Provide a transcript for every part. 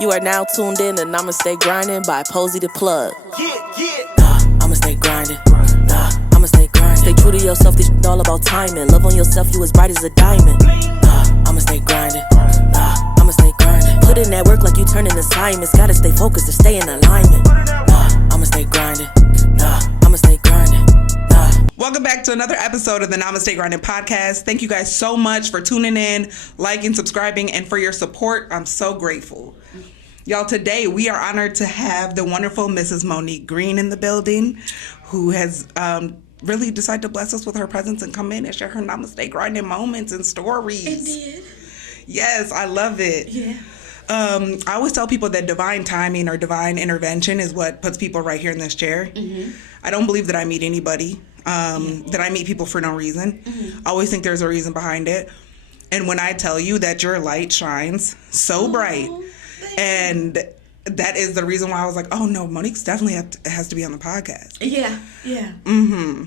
You are now tuned in to I'ma Stay Grinding by Posey the Plug. Yeah. I'ma stay grinding. I'ma stay grinding. Stay true to yourself, this shit all about timing. Love on yourself, you as bright as a diamond. I'ma stay grinding. I'ma stay grinding. Put in that work like you turning assignments. Gotta stay focused to stay in alignment. I'ma stay grinding. I'ma stay grinding. Welcome back to another episode of the I'ma Stay Grinding podcast. Thank you guys so much for tuning in, liking, subscribing, and for your support. I'm so grateful. Y'all, today we are honored to have the wonderful Mrs. Monique Green in the building, who has really decided to bless us with her presence and come in and share her I'ma Stay Grinding moments and stories. It did. Yes, I love it. Yeah. I always tell people that divine timing or divine intervention is what puts people right here in this chair. Mm-hmm. I don't believe that I meet anybody, that I meet people for no reason. Mm-hmm. I always think there's a reason behind it. And when I tell you that your light shines so bright, and that is the reason why I was like, oh no, Monique's definitely has to be on the podcast. Yeah. Mm-hmm.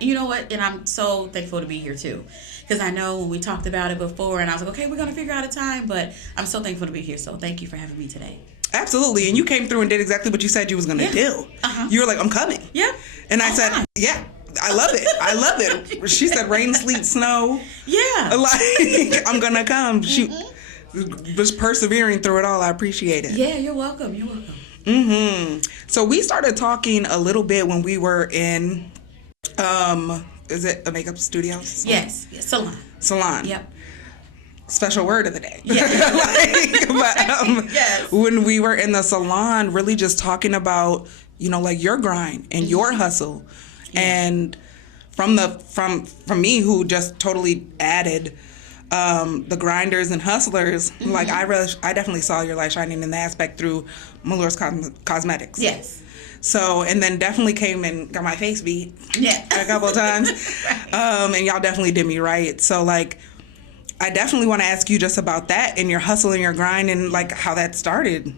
You know what? And I'm so thankful to be here too. Because I know when we talked about it before and I was like, okay, we're going to figure out a time, but I'm so thankful to be here. So thank you for having me today. Absolutely. And you came through and did exactly what you said you was going to do. Uh-huh. You were like, I'm coming. Yeah. And I said, yeah, I love it. I love it. She said rain, sleet, snow. Yeah. Like, I'm going to come. She was persevering through it all. I appreciate it. Yeah, you're welcome. Mm-hmm. So we started talking a little bit when we were in, is it a makeup studio? Yes. Salon. Yep. Special word of the day. Yeah. Yes. When we were in the salon, really just talking about, like your grind and your hustle. Yeah. And from me, who just totally added the grinders and hustlers, like I definitely saw your light shining in that aspect through Mullure Cosmetics. Yes. So, and then definitely came and got my face beat a couple of times. Right. And y'all definitely did me right. So, like, I definitely want to ask you just about that and your hustle and your grind and, like, how that started.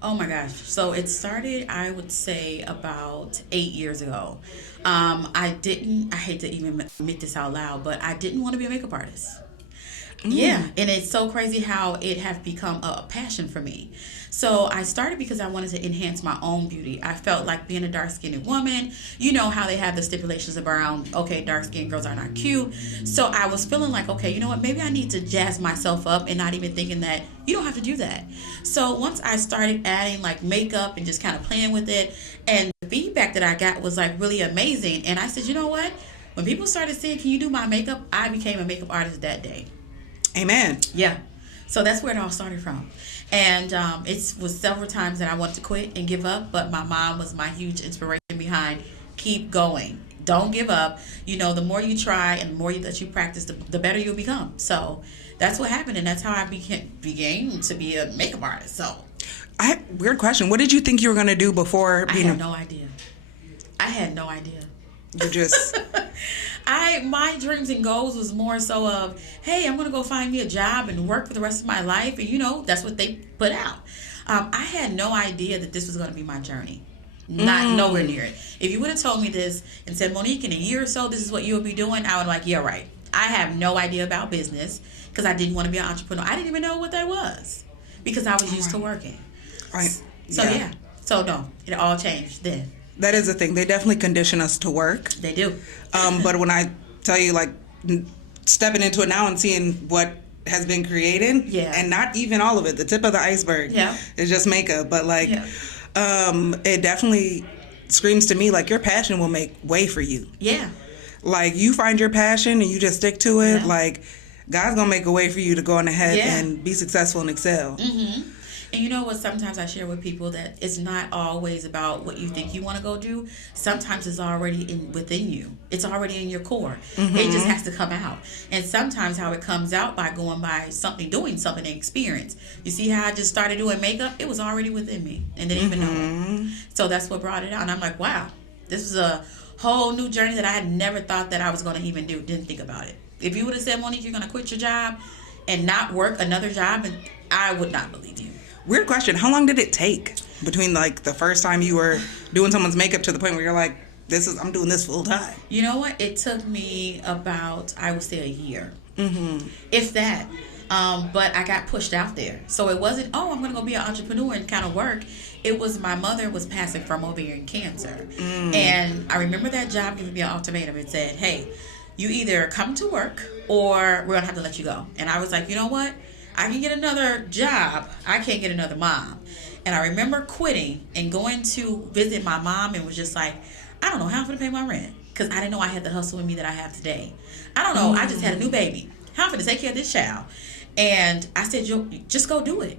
Oh, my gosh. So, it started, I would say, about 8 years ago. I hate to even admit this out loud, but I didn't want to be a makeup artist. Yeah, and it's so crazy how it have become a passion for me. So I started because I wanted to enhance my own beauty. I felt like being a dark-skinned woman, you know how they have the stipulations around, okay, dark-skinned girls are not cute. So I was feeling like, okay, you know what, maybe I need to jazz myself up and not even thinking that you don't have to do that. So once I started adding like makeup and just kind of playing with it, and the feedback that I got was like really amazing. And I said, you know what, when people started saying, can you do my makeup, I became a makeup artist that day. Amen. Yeah. So that's where it all started from. And it was several times that I wanted to quit and give up, but my mom was my huge inspiration behind keep going. Don't give up. The more you try and the more that you practice, the better you'll become. So that's what happened, and that's how I began to be a makeup artist. So, weird question. What did you think you were going to do before? I had no idea. You just... My dreams and goals was more so of, hey, I'm going to go find me a job and work for the rest of my life. And, that's what they put out. I had no idea that this was going to be my journey. Nowhere near it. If you would have told me this and said, Monique, in a year or so, this is what you'll be doing, I would like, yeah, right. I have no idea about business because I didn't want to be an entrepreneur. I didn't even know what that was because I was used to working. Right. So, yeah. So, no, it all changed then. That is the thing. They definitely condition us to work. They do. But when I tell you, like, stepping into it now and seeing what has been created, and not even all of it, the tip of the iceberg is just makeup. But, like, it definitely screams to me, like, your passion will make way for you. Yeah. Like, you find your passion and you just stick to it, like, God's going to make a way for you to go on ahead and be successful and excel. Mm-hmm. And you know what, sometimes I share with people that it's not always about what you think you want to go do. Sometimes it's already within you. It's already in your core. Mm-hmm. It just has to come out. And sometimes how it comes out by going by doing something experience. You see how I just started doing makeup? It was already within me and didn't even know it. So that's what brought it out. And I'm like, wow, this is a whole new journey that I had never thought that I was going to even do. Didn't think about it. If you would have said, Monique, you're going to quit your job and not work another job, and I would not believe you. Weird question. How long did it take between, like, the first time you were doing someone's makeup to the point where you're like, I'm doing this full time? You know what? It took me about, I would say, a year. Mm-hmm. If that. But I got pushed out there. So it wasn't, oh, I'm going to go be an entrepreneur and kind of work. It was my mother was passing from ovarian cancer. And I remember that job giving me an ultimatum. It said, hey, you either come to work or we're going to have to let you go. And I was like, you know what? I can get another job. I can't get another mom. And I remember quitting and going to visit my mom and was just like, I don't know how I'm going to pay my rent. Because I didn't know I had the hustle in me that I have today. I don't know. I just had a new baby. How am I going to take care of this child? And I said, just go do it.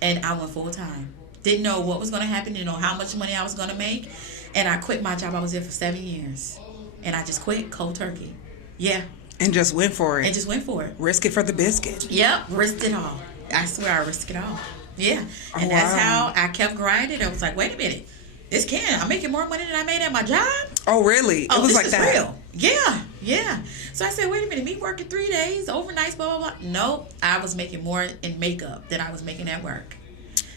And I went full time. Didn't know what was going to happen. Didn't know how much money I was going to make. And I quit my job. I was there for 7 years. And I just quit cold turkey. Yeah. And just went for it. And just went for it. Risk it for the biscuit. Yep. Risked it all. I swear I risked it all. Yeah. And that's how I kept grinding. I was like, wait a minute. I'm making more money than I made at my job. Oh, really? Oh, it was this like is that. Real. Yeah. So I said, wait a minute, me working 3 days, overnights, blah, blah, blah. Nope. I was making more in makeup than I was making at work.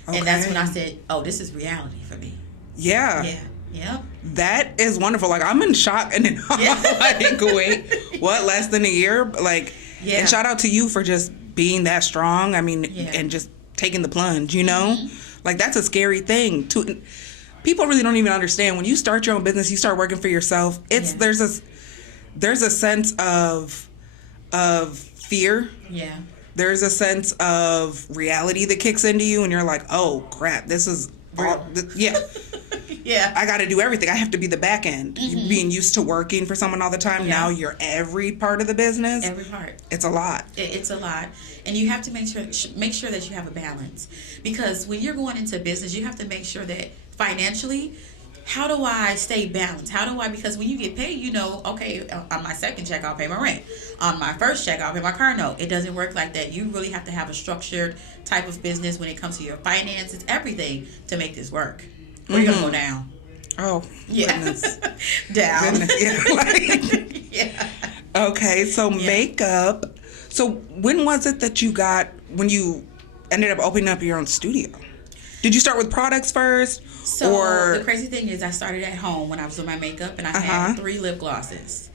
Okay. And that's when I said, oh, this is reality for me. Yeah. Yeah. Yep. That is wonderful. Like, I'm in shock and like, wait, what? Less than a year? Like, yeah. And shout out to you for just being that strong. I mean, and just taking the plunge, you know? Like, that's a scary thing. People really don't even understand. When you start your own business, you start working for yourself. There's a sense of fear. Yeah. There's a sense of reality that kicks into you, and you're like, oh crap, this is all. Yeah. Yeah. I got to do everything. I have to be the back end. Being used to working for someone all the time. Yeah. Now you're every part of the business. Every part. It's a lot. It's a lot. And you have to make sure that you have a balance. Because when you're going into business, you have to make sure that financially, how do I stay balanced? Because when you get paid, you know, okay, on my second check, I'll pay my rent. On my first check, I'll pay my car note. It doesn't work like that. You really have to have a structured type of business when it comes to your finances, everything to make this work. Or you're going to go down. Oh, yeah. Goodness. Down. Goodness. Yeah. Okay, so makeup. So when was it that when you ended up opening up your own studio? Did you start with products first? So the crazy thing is I started at home when I was doing my makeup, and I had 3 lip glosses.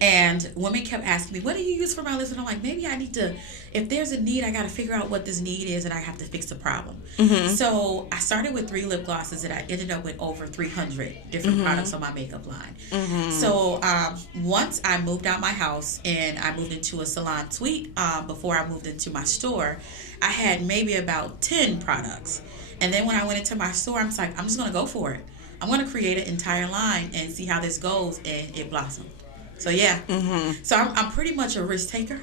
And women kept asking me, what do you use for my lips? And I'm like, maybe I need to, if there's a need, I got to figure out what this need is, and I have to fix the problem. So I started with 3 lip glosses, and I ended up with over 300 different products on my makeup line. So once I moved out my house and I moved into a salon suite, before I moved into my store, I had maybe about 10 products. And then when I went into my store, I was like, I'm just going to go for it. I'm going to create an entire line and see how this goes, and it blossomed. So, yeah. So, I'm pretty much a risk taker.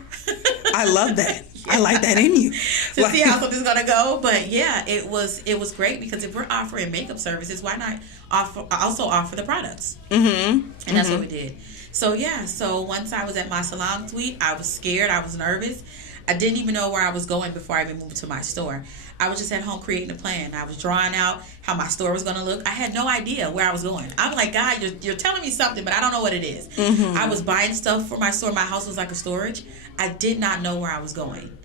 I love that. I like that in you. To see how something's going to go. But, yeah, it was great because if we're offering makeup services, why not also offer the products? And that's what we did. So, yeah. So, once I was at my salon suite, I was scared. I was nervous. I didn't even know where I was going before I even moved to my store. I was just at home creating a plan. I was drawing out how my store was going to look. I had no idea where I was going. I'm like, God, you're telling me something, but I don't know what it is. I was buying stuff for my store. My house was like a storage. I did not know where I was going.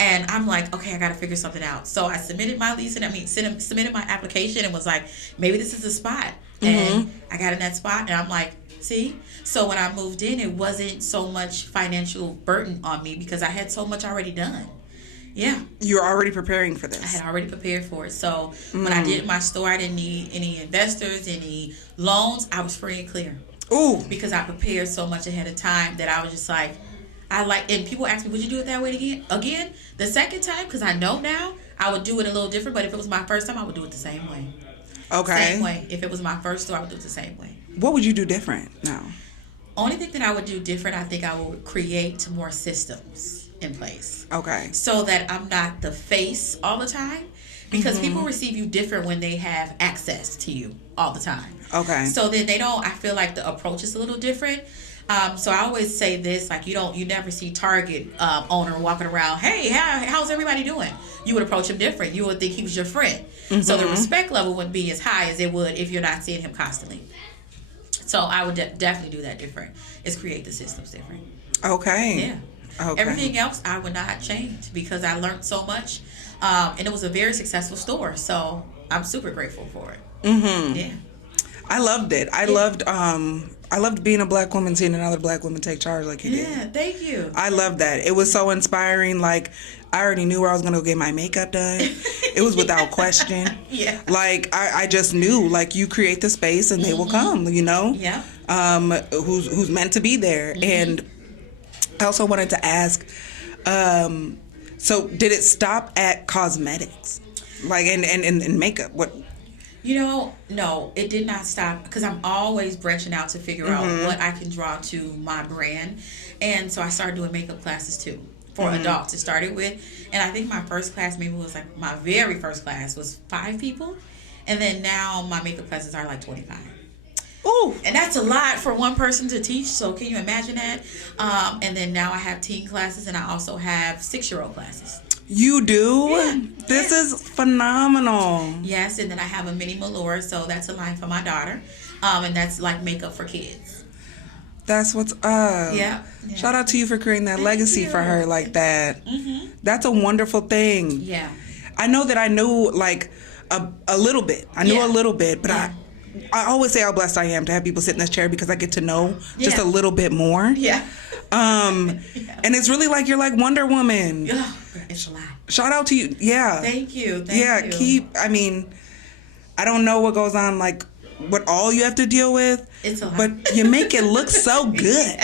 And I'm like, okay, I got to figure something out. So I submitted my lease submitted my application and was like, maybe this is the spot. And I got in that spot, and I'm like, see? So when I moved in, it wasn't so much financial burden on me because I had so much already done. Yeah. You were already preparing for this. I had already prepared for it. So when I did my store, I didn't need any investors, any loans. I was free and clear. Ooh. Because I prepared so much ahead of time that I was just like, and people ask me, would you do it that way again? The second time, because I know now, I would do it a little different. But if it was my first time, I would do it the same way. Okay. Same way. If it was my first store, I would do it the same way. What would you do different now? Only thing that I would do different, I think I would create more systems in place. Okay. So that I'm not the face all the time. Because people receive you different when they have access to you all the time. Okay. So then I feel like the approach is a little different. So I always say this, like you never see Target owner walking around, hey, how's everybody doing? You would approach him different. You would think he was your friend. So the respect level wouldn't be as high as it would if you're not seeing him constantly. So I would definitely do that different. Is create the systems different. Okay. Yeah. Okay. Everything else I would not change because I learned so much. And it was a very successful store. So I'm super grateful for it. Yeah. I loved it. I loved being a Black woman, seeing another Black woman take charge like you did. Yeah, thank you. I loved that. It was so inspiring. Like, I already knew where I was going to go get my makeup done. It was without question. Yeah. Like, I just knew, like, you create the space and they will come, you know? Yeah. Who's meant to be there. And I also wanted to ask, so did it stop at cosmetics? Like, and makeup? What? You know, no, it did not stop because I'm always branching out to figure out what I can draw to my brand. And so I started doing makeup classes too for adults. It started with, and I think my first class maybe was like, my very first class was 5 people. And then now my makeup classes are like 25. Ooh. And that's a lot for one person to teach. So can you imagine that? And then now I have teen classes and I also have 6-year-old classes. You do? Yeah. This is phenomenal. Yes, and then I have a mini Mullure, so that's a line for my daughter. And that's like makeup for kids. That's what's up. Yeah. Shout out to you for creating that legacy for her like that. That's a wonderful thing. Yeah. I know that I knew like a little bit. I knew a little bit, but I always say how blessed I am to have people sit in this chair because I get to know just a little bit more. Yeah. And it's really like you're like Wonder Woman. Oh, it's a lot. Shout out to you. Yeah. Thank you. Thank you. I mean, I don't know what goes on, like what all you have to deal with. It's a lot. But you make it look so good.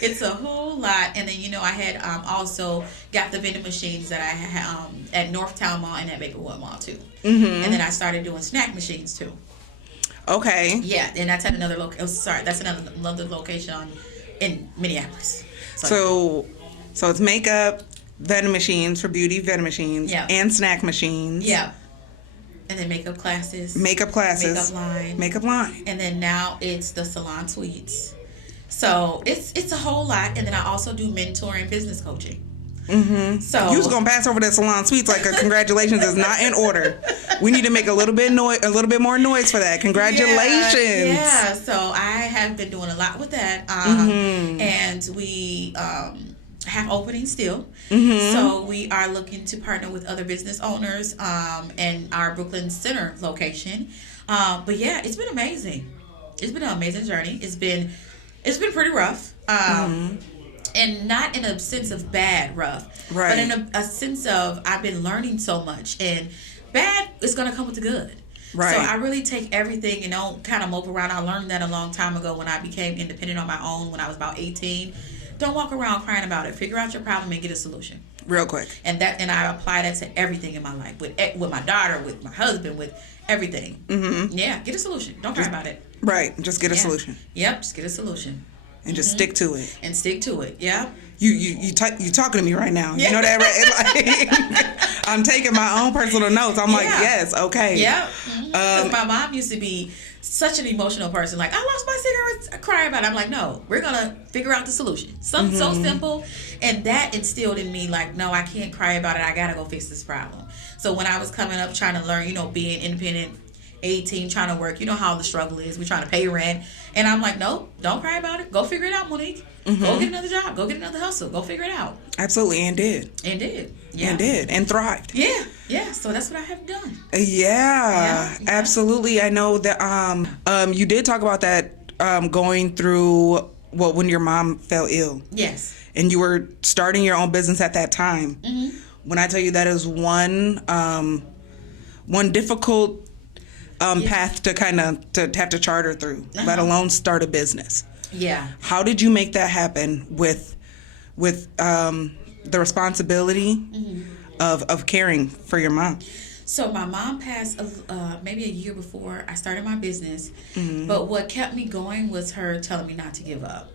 It's a whole lot. And then, you know, I had also got the vending machines that I had at Northtown Mall and at Maplewood Mall too. And then I started doing snack machines too. Okay. Yeah, and that's at another that's another location in Minneapolis. So it's makeup, vending machines for beauty, vending machines, and snack machines. Yeah. And then makeup classes. Makeup line. And then now it's the salon suites. So it's a whole lot. And then I also do mentoring, business coaching. So you was gonna pass over that salon suites like a congratulations is not in order. We need to make a little bit more noise for that. Congratulations. Yeah. So I have been doing a lot with that. And we have openings still. So we are looking to partner with other business owners in our Brooklyn Center location. But yeah, it's been amazing. It's been an amazing journey. It's been pretty rough. And not in a sense of bad rough, but in a sense of I've been learning so much, and bad is going to come with the good. Right. So I really take everything and don't kind of mope around. I learned that a long time ago when I became independent on my own when I was about 18. Don't walk around crying about it. Figure out your problem and get a solution. Real quick. And I apply that to everything in my life, with my daughter, with my husband, with everything. Yeah, get a solution. Don't cry about it. Right. Just get a solution. Yep, just get a solution. And just stick to it. And stick to it. Yeah. You talking to me right now. You know that, right? Like, I'm taking my own personal notes. I'm like, yes, okay. Yeah. Because my mom used to be such an emotional person. Like, I lost my cigarettes. I cry about it. I'm like, no, we're gonna figure out the solution. Something so simple, and that instilled in me like, no, I can't cry about it. I gotta go fix this problem. So when I was coming up trying to learn, being independent, 18, trying to work, you know how the struggle is. We're trying to pay rent. And I'm like, nope, don't cry about it. Go figure it out, Monique. Go get another job. Go get another hustle. Go figure it out. Absolutely, and did. Yeah. And did. And thrived. Yeah. So that's what I have done. Yeah. Absolutely. I know that you did talk about that going through, when your mom fell ill. Yes. And you were starting your own business at that time. When I tell you that is one difficult path to to have to charter through, let alone start a business. Yeah. How did you make that happen with the responsibility of caring for your mom? So my mom passed maybe a year before I started my business, but what kept me going was her telling me not to give up.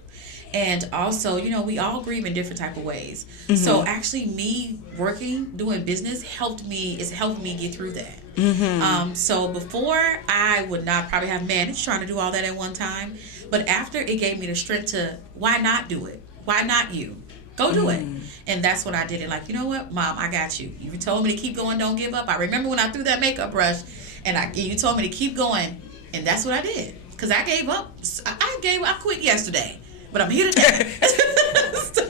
And also, we all grieve in different type of ways. So actually me doing business helped me get through that. So before I would not probably have managed trying to do all that at one time. But after, it gave me the strength to, why not do it? Why not you? Go do it. And that's when I did it. Like, you know what, Mom, I got you. You told me to keep going, don't give up. I remember when I threw that makeup brush and you told me to keep going. And that's what I did. Because I gave up. I quit yesterday. But I'm here today. So,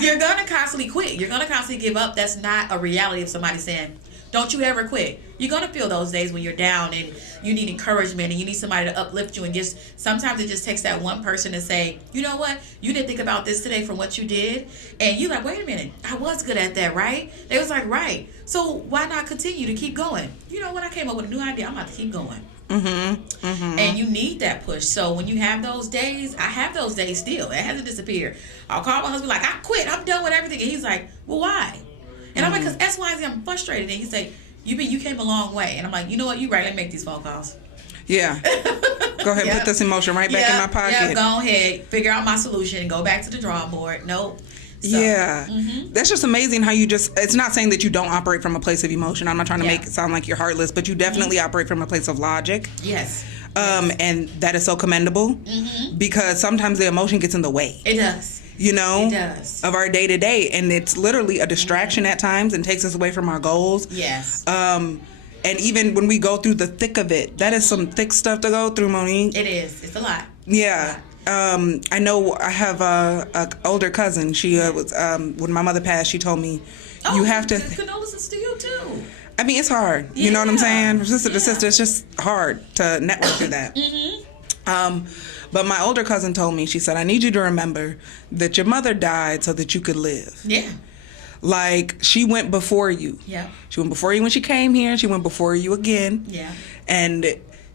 you're going to constantly quit. You're going to constantly give up. That's not a reality of somebody saying, Don't you ever quit. You're going to feel those days when you're down and you need encouragement and you need somebody to uplift you. And just sometimes it just takes that one person to say, you know what? You didn't think about this today from what you did. And you're like, wait a minute. I was good at that, right? They was like, right. So why not continue to keep going? You know what? I came up with a new idea. I'm about to keep going. And you need that push. So when you have those days, I have those days still. It hasn't disappeared. I'll call my husband like, I quit. I'm done with everything. And he's like, well, why? And I'm like, because X, Y, and Z, I'm frustrated. And he's like, you came a long way. And I'm like, you know what? You right. Let me make these phone calls. Yeah. Go ahead, put this emotion right back in my pocket. Yeah, go ahead. Figure out my solution and go back to the drawing board. Nope. So, yeah. That's just amazing how you just, it's not saying that you don't operate from a place of emotion. I'm not trying to make it sound like you're heartless, but you definitely operate from a place of logic. Yes. And that is so commendable because sometimes the emotion gets in the way. It does. You know, it does. Of our day to day. And it's literally a distraction at times and takes us away from our goals. Yes. And even when we go through the thick of it, that is some thick stuff to go through, Monique. It is. It's a lot. Yeah. I know I have a older cousin. She was when my mother passed, she told me, you have to. Condolences to you too. I mean, it's hard. You know what I'm saying? From sister to sister, it's just hard to network through that. But my older cousin told me, she said, I need you to remember that your mother died so that you could live. Yeah. Like, she went before you. Yeah. She went before you when she came here. She went before you again. Yeah. And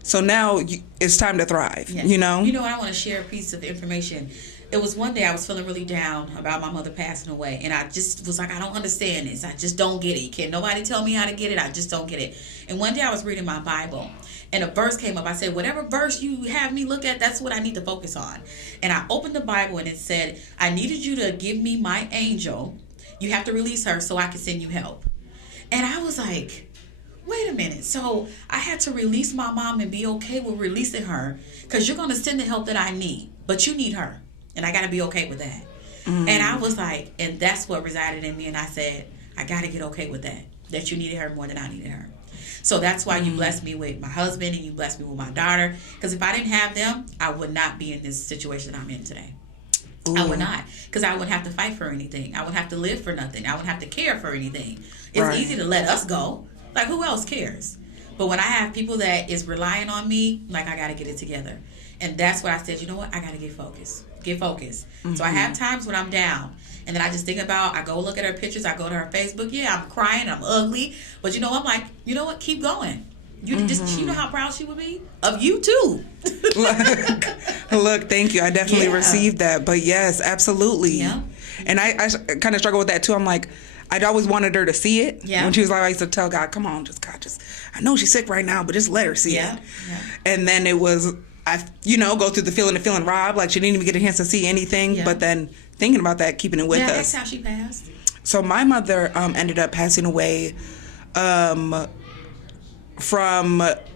so now it's time to thrive, you know? You know what? I want to share a piece of information. It was one day I was feeling really down about my mother passing away. And I just was like, I don't understand this. I just don't get it. Can't nobody tell me how to get it. I just don't get it. And one day I was reading my Bible. And a verse came up. I said, whatever verse you have me look at, that's what I need to focus on. And I opened the Bible and it said, I needed you to give me my angel. You have to release her so I can send you help. And I was like, wait a minute. So I had to release my mom and be okay with releasing her because you're going to send the help that I need. But you need her. And I got to be okay with that. And I was like, and that's what resided in me. And I said, I got to get okay with that. That you needed her more than I needed her. So that's why you blessed me with my husband and you blessed me with my daughter. Because if I didn't have them, I would not be in this situation I'm in today. Ooh. I would not. Because I wouldn't have to fight for anything. I wouldn't have to live for nothing. I wouldn't have to care for anything. It's easy to let us go. Like, who else cares? But when I have people that is relying on me, like, I got to get it together. And that's what I said, you know what? I got to get focused. Get focused. So I have times when I'm down. And then I just think about, I go look at her pictures. I go to her Facebook. Yeah, I'm crying. I'm ugly. But, you know, I'm like, you know what? Keep going. You know how proud she would be? Of you, too. Look, thank you. I definitely received that. But, yes, absolutely. Yeah. And I kind of struggle with that, too. I'm like, I'd always wanted her to see it. Yeah. When she was like, I used to tell God, come on, just I know she's sick right now, but just let her see it. Yeah. And then it was, go through the feeling robbed, like she didn't even get a chance to see anything. Yeah. But then thinking about that, keeping it with us. Yeah, that's how she passed. So my mother ended up passing away from,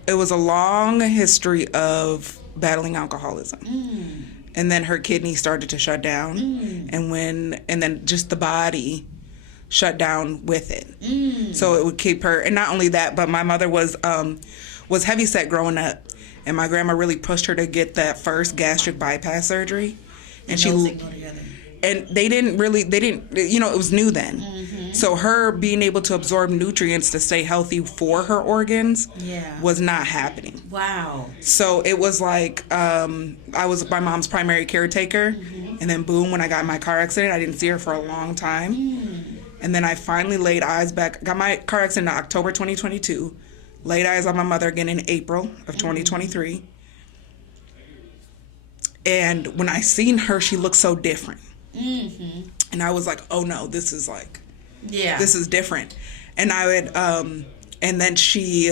it was a long history of battling alcoholism. And then her kidneys started to shut down. And then just the body shut down with it. So it would keep her, and not only that, but my mother was heavyset growing up, and my grandma really pushed her to get that first gastric bypass surgery, and they didn't, it was new then. So her being able to absorb nutrients to stay healthy for her organs was not happening. Wow. So it was like, I was my mom's primary caretaker, and then boom, when I got in my car accident, I didn't see her for a long time. And then I finally laid eyes back. Got my car accident in October 2022. Laid eyes on my mother again in April of 2023. And when I seen her, she looked so different. And I was like, oh no, this is different. And I would, and then she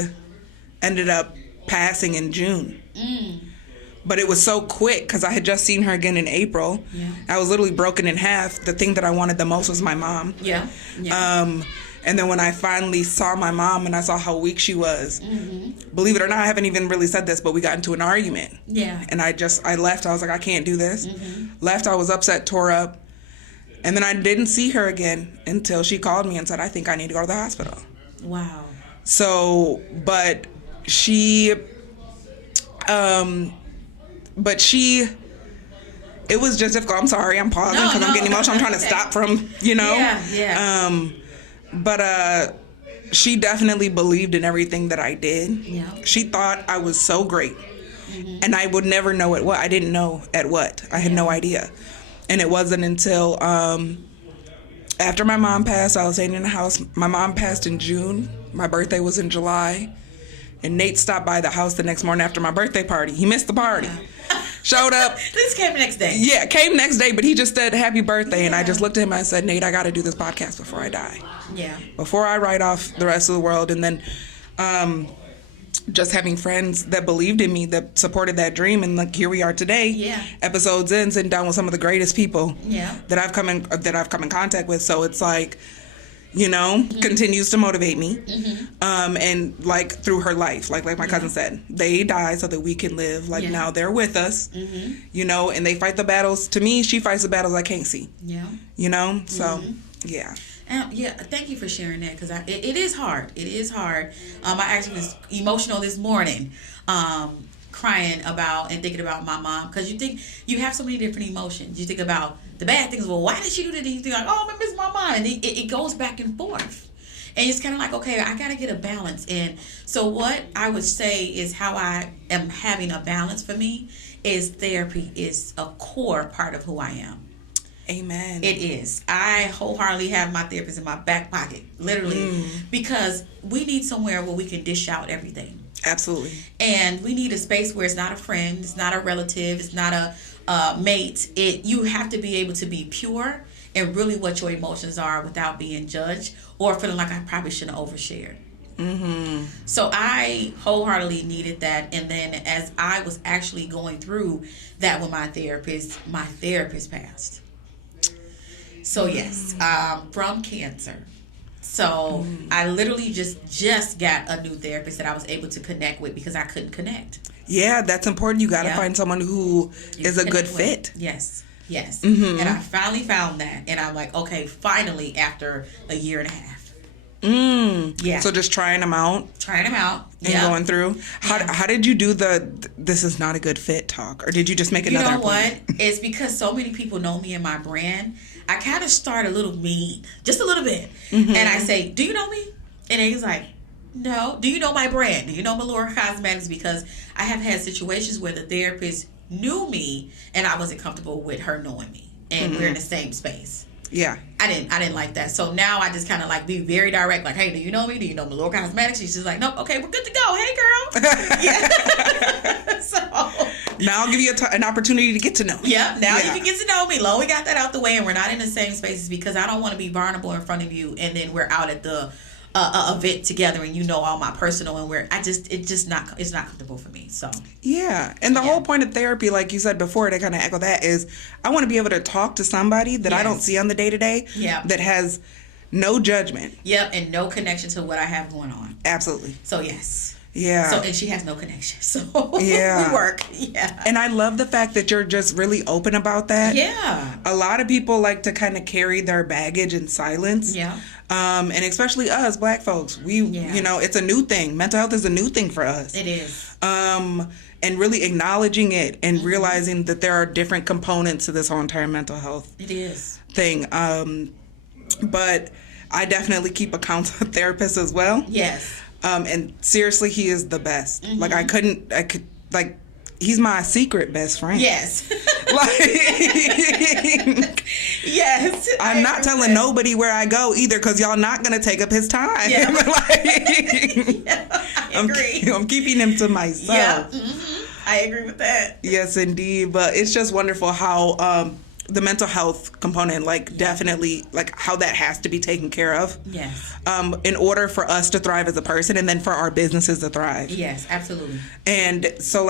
ended up passing in June. But it was so quick because I had just seen her again in April. I was literally broken in half. The thing that I wanted the most was my mom. And then when I finally saw my mom and I saw how weak she was, believe it or not, I haven't even really said this, but we got into an argument. And I left. I was like, I can't do this. Left. I was upset, tore up. And then I didn't see her again until she called me and said, I think I need to go to the hospital. Wow. So, but she, it was just difficult. I'm sorry, I'm pausing because I'm getting emotional. I'm trying to stop from, But she definitely believed in everything that I did. Yeah. She thought I was so great. And I would never know at what. I didn't know at what. I had no idea. And it wasn't until after my mom passed, I was staying in the house. My mom passed in June. My birthday was in July. And Nate stopped by the house the next morning after my birthday party. He missed the party. Showed up. This came the next day. Yeah, came next day, but he just said happy birthday. And I just looked at him and I said, Nate, I got to do this podcast before I die. Yeah. Before I write off the rest of the world. And then just having friends that believed in me, that supported that dream. And like, here we are today. Yeah. Episodes in, sitting down with some of the greatest people Yeah. that I've come in contact with. So it's like, you know, continues to motivate me. And like through her life, like my cousin said, they die so that we can live. Like now they're with us, you know, and they fight the battles. To me, she fights the battles I can't see. Yeah. You know, so yeah. Yeah, thank you for sharing that, because it is hard. It is hard. I actually was emotional this morning, crying about and thinking about my mom, because you think you have so many different emotions. You think about the bad things. Well, why did she do that? You think like, oh, I miss my mom, and it goes back and forth. And it's kind of like, okay, I got to get a balance. And so what I would say is how I am having a balance for me is therapy is a core part of who I am. Amen. It is. I wholeheartedly have my therapist in my back pocket, literally, because we need somewhere where we can dish out everything. Absolutely. And we need a space where it's not a friend, it's not a relative, it's not a mate. You have to be able to be pure and really what your emotions are without being judged or feeling like I probably shouldn't have overshared. So I wholeheartedly needed that. And then as I was actually going through that with my therapist passed. So yes, from cancer. So I literally just got a new therapist that I was able to connect with because I couldn't connect. Yeah, that's important. You got to find someone who is a good fit. Yes. And I finally found that. And I'm like, okay, finally, after a year and a half. Yeah. So just trying them out. And going through. How did you do this is not a good fit talk? Or did you just make another appointment? You know what? It's because so many people know me and my brand. I kind of start a little mean. Just a little bit. And I say, do you know me? And he's like, no. Do you know my brand? Do you know Mullure Cosmetics? Because I have had situations where the therapist knew me and I wasn't comfortable with her knowing me. And we're in the same space. Yeah. I didn't like that. So now I just kind of like be very direct. Like, hey, do you know me? Do you know Mullure Cosmetics? She's just like, nope. Okay, we're good to go. Hey, girl. So now I'll give you an opportunity to get to know me. You can get to know me. Long we got that out the way and we're not in the same spaces, because I don't want to be vulnerable in front of you and then we're out at the event together and you know all my personal and it's not comfortable for me. So and the whole point of therapy, like you said before, to kind of echo that, is I want to be able to talk to somebody that I don't see on the day-to-day that has no judgment and no connection to what I have going on. Absolutely. So yes. So and she has no connection. So we work. And I love the fact that you're just really open about that. A lot of people like to kind of carry their baggage in silence. And especially us Black folks, you know, it's a new thing. Mental health is a new thing for us. It is. And really acknowledging it and realizing that there are different components to this whole entire mental health thing. But I definitely keep a counselor therapist as well. And seriously, he is the best. Like he's my secret best friend. I'm not telling nobody where I go either, because y'all not going to take up his time. I agree. I'm keeping him to myself. I agree with that. Yes, indeed. But it's just wonderful how the mental health component, definitely, how that has to be taken care of. In order for us to thrive as a person and then for our businesses to thrive. Yes, absolutely. And so,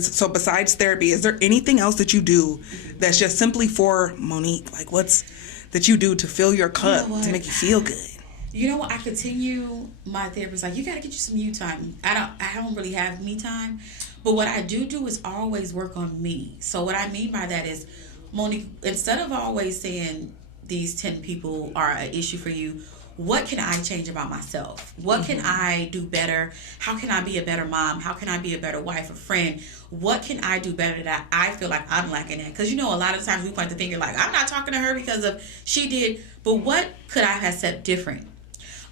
so besides therapy, is there anything else that you do that's just simply for Monique? What's that you do to fill your cup, to make you feel good? You know what? I continue my therapist. You got to get you some you time. I don't really have me time. But what I do is always work on me. So what I mean by that is, Monique, instead of always saying these 10 people are an issue for you, what can I change about myself? What can I do better? How can I be a better mom? How can I be a better wife, a friend? What can I do better that I feel like I'm lacking at? Because, a lot of times we point the finger I'm not talking to her because of she did. But what could I have said different?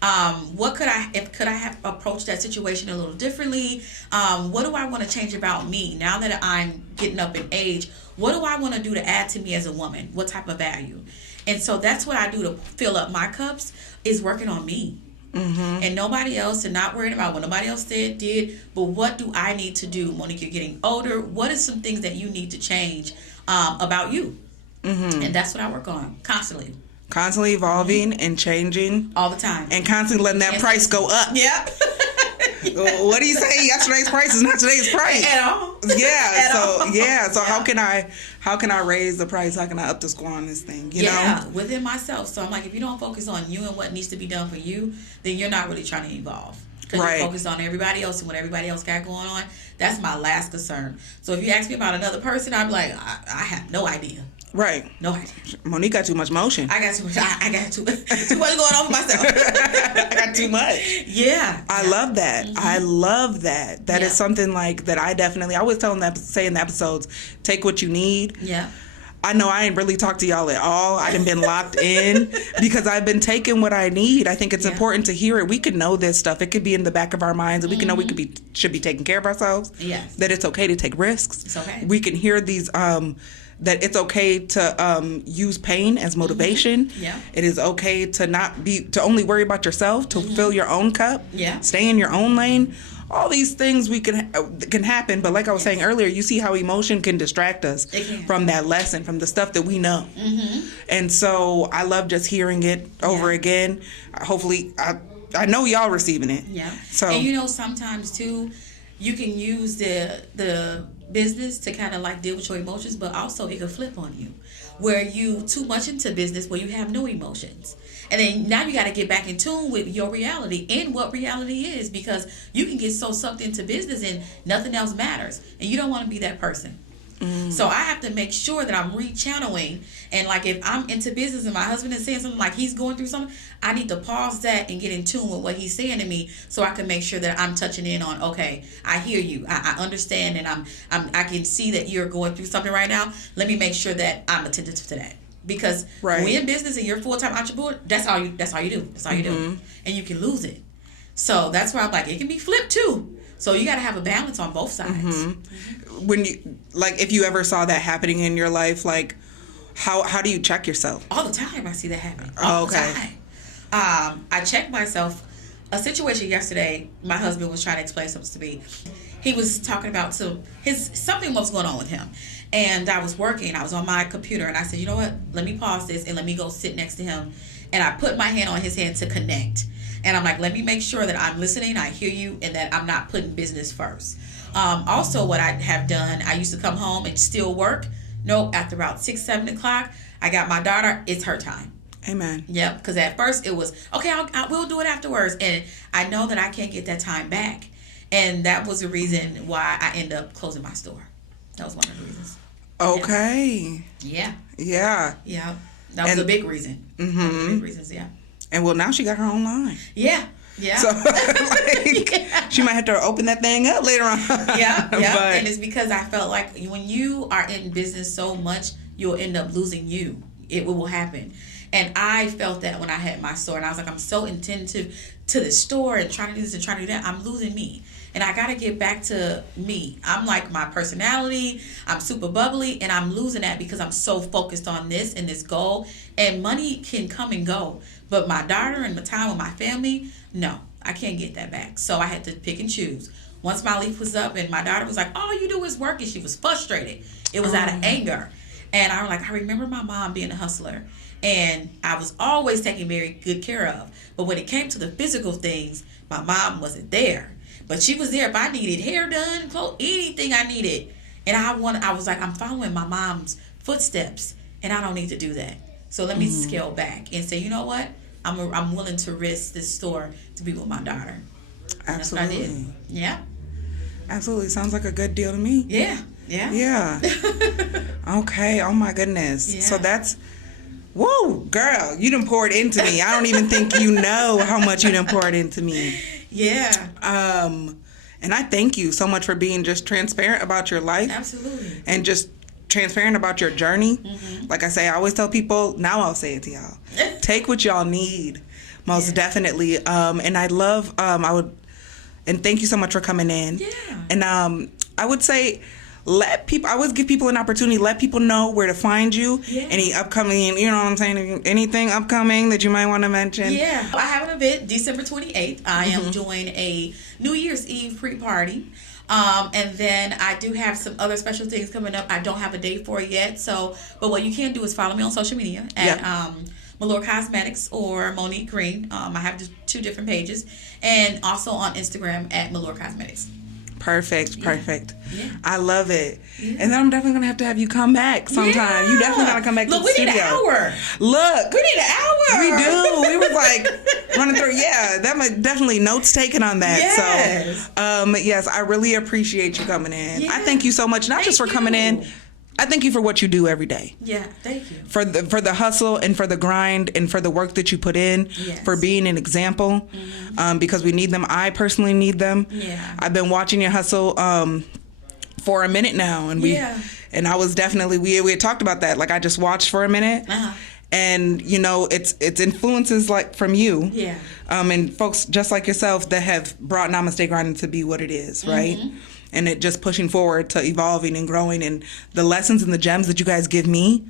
What could I have approached that situation a little differently? What do I want to change about me now that I'm getting up in age? What do I want to do to add to me as a woman? What type of value? And so that's what I do to fill up my cups, is working on me. Mm-hmm. And nobody else, and not worrying about what nobody else did, but what do I need to do? Monique, you're getting older. What are some things that you need to change about you? Mm-hmm. And that's what I work on constantly. Constantly evolving and changing. All the time. And constantly letting that price go up. Yep. What do you say? Yesterday's price is not today's price. At all. Yeah. At all. Yeah. So how can I raise the price? How can I up the score on this thing? You know? Within myself. So I'm like, if you don't focus on you and what needs to be done for you, then you're not really trying to evolve. Because you focus on everybody else and what everybody else got going on. That's my last concern. So if you ask me about another person, I'm like, I have no idea. Right. No idea. Monique got too much motion. I got too much. I got too much going on for myself. I got too much. Yeah. I love that. Mm-hmm. I love that. That is something like that I always say in the episodes, take what you need. Yeah. I know I ain't really talked to y'all at all. I done been locked in because I've been taking what I need. I think it's important to hear it. We could know this stuff. It could be in the back of our minds, and we can know we should be taking care of ourselves. Yes. That it's okay to take risks. It's okay. We can hear these that it's okay to use pain as motivation. Mm-hmm. Yeah. It is okay to only worry about yourself, to fill your own cup. Yeah. Stay in your own lane. All these things can happen, but like I was saying earlier, you see how emotion can distract us from that lesson, from the stuff that we know. Mm-hmm. And so I love just hearing it over again. Hopefully, I know y'all receiving it. Yeah. So, and sometimes too, you can use the business to kind of like deal with your emotions, but also it could flip on you, where you too much into business where you have no emotions. And then now you got to get back in tune with your reality and what reality is, because you can get so sucked into business and nothing else matters. And you don't want to be that person. Mm. So I have to make sure that I'm rechanneling. And like if I'm into business and my husband is saying something like he's going through something, I need to pause that and get in tune with what he's saying to me, so I can make sure that I'm touching in on, okay, I hear you, I understand, and I can see that you're going through something right now. Let me make sure that I'm attentive to that. Because when you're in business and you're a full-time entrepreneur, that's all you do. That's all you do. And you can lose it. So that's why I'm like, it can be flipped too. So you got to have a balance on both sides. Mm-hmm. Mm-hmm. When you, like, if you ever saw that happening in your life, like, how do you check yourself? All the time I see that happening. All the time. I check myself. A situation yesterday, my husband was trying to explain something to me. He was talking about something was going on with him. And I was working. I was on my computer. And I said, you know what? Let me pause this and let me go sit next to him. And I put my hand on his hand to connect. And I'm like, let me make sure that I'm listening, I hear you, and that I'm not putting business first. Also, what I have done, I used to come home and still work. No, after about 6, 7 o'clock, I got my daughter. It's her time. Amen. Yep, because at first it was, okay, we'll do it afterwards. And I know that I can't get that time back. And that was the reason why I ended up closing my store. That was one of the reasons. Okay. Yeah. Yeah. Yeah. That was a big reason. Mm-hmm. One of the big reasons, yeah. And well, now she got her own line. Yeah. Yeah. So, she might have to open that thing up later on. Yeah. Yeah. And it's because I felt like when you are in business so much, you'll end up losing you. It will happen. And I felt that when I had my store, and I was like, I'm so attentive to the store and trying to do this and trying to do that, I'm losing me. And I got to get back to me. I'm like my personality. I'm super bubbly, and I'm losing that because I'm so focused on this and this goal. And money can come and go. But my daughter and the time with my family, no, I can't get that back. So I had to pick and choose. Once my leaf was up and my daughter was like, all you do is work, and she was frustrated. It was out of anger. And I was like, I remember my mom being a hustler. And I was always taken very good care of. But when it came to the physical things, my mom wasn't there. But she was there if I needed hair done, clothes, anything I needed. And I was like, I'm following my mom's footsteps, and I don't need to do that. So let me scale back and say, you know what? I'm willing to risk this store to be with my daughter. And Absolutely. that's what I did. Yeah. Absolutely. Sounds like a good deal to me. Yeah. Yeah. Yeah. Okay. Oh my goodness. Yeah. So that's, whoa, girl, you done poured into me. I don't even think you know how much you done poured into me. Yeah. And I thank you so much for being just transparent about your life. Absolutely. And just transparent about your journey. Like I say, I always tell people, now I'll say it to y'all. Take what y'all need, most definitely. And I love, and thank you so much for coming in. Yeah. And I would say, I always give people an opportunity, let people know where to find you. Yeah. Any upcoming, you know what I'm saying, anything upcoming that you might want to mention. Yeah. I have an event December 28th. I am doing a New Year's Eve pre-party. And then I do have some other special things coming up. I don't have a date for it yet. But what you can do is follow me on social media at Mullure Cosmetics or Monique Green. I have 2 different pages. And also on Instagram at Mullure Cosmetics. Perfect. Yeah. I love it. Yeah. And then I'm definitely going to have you come back sometime. Yeah. You definitely got to come back to the studio. Look, we need an hour. Look. We need an hour. We do. We was like running through. Yeah, that might definitely notes taken on that. Yes. So, yes, I really appreciate you coming in. Yeah. I thank you so much, not just for coming in. I thank you for what you do every day. Yeah, thank you. For the hustle and for the grind and for the work that you put in, for being an example, because we need them. I personally need them. Yeah. I've been watching your hustle for a minute now, and and I was definitely we had talked about that. Like I just watched for a minute, and you know it's influences like from you, and folks just like yourself that have brought Namaste Grinding to be what it is, right? And it just pushing forward to evolving and growing, and the lessons and the gems that you guys give me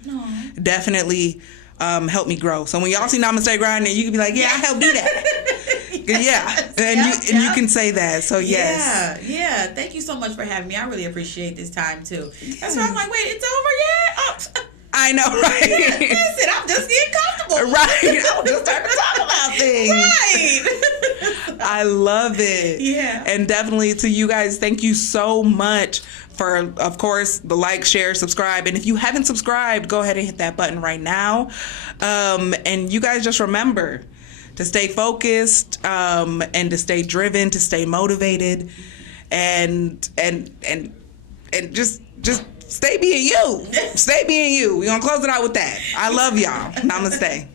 definitely help me grow. So when y'all see Namaste Grinding, you can be like, yeah, I helped do that. And you can say that. So yes. Yeah. Thank you so much for having me. I really appreciate this time too. That's why I'm like, wait, it's over yet? Oh. I know, right? Listen, I'm just getting comfortable. Right. I'm just starting to talk about things. Right. I love it. Yeah. And definitely to you guys, thank you so much for, of course, the like, share, subscribe. And if you haven't subscribed, go ahead and hit that button right now. And you guys just remember to stay focused, and to stay driven, to stay motivated, and just stay being you. Stay being you. We're gonna close it out with that. I love y'all. Namaste.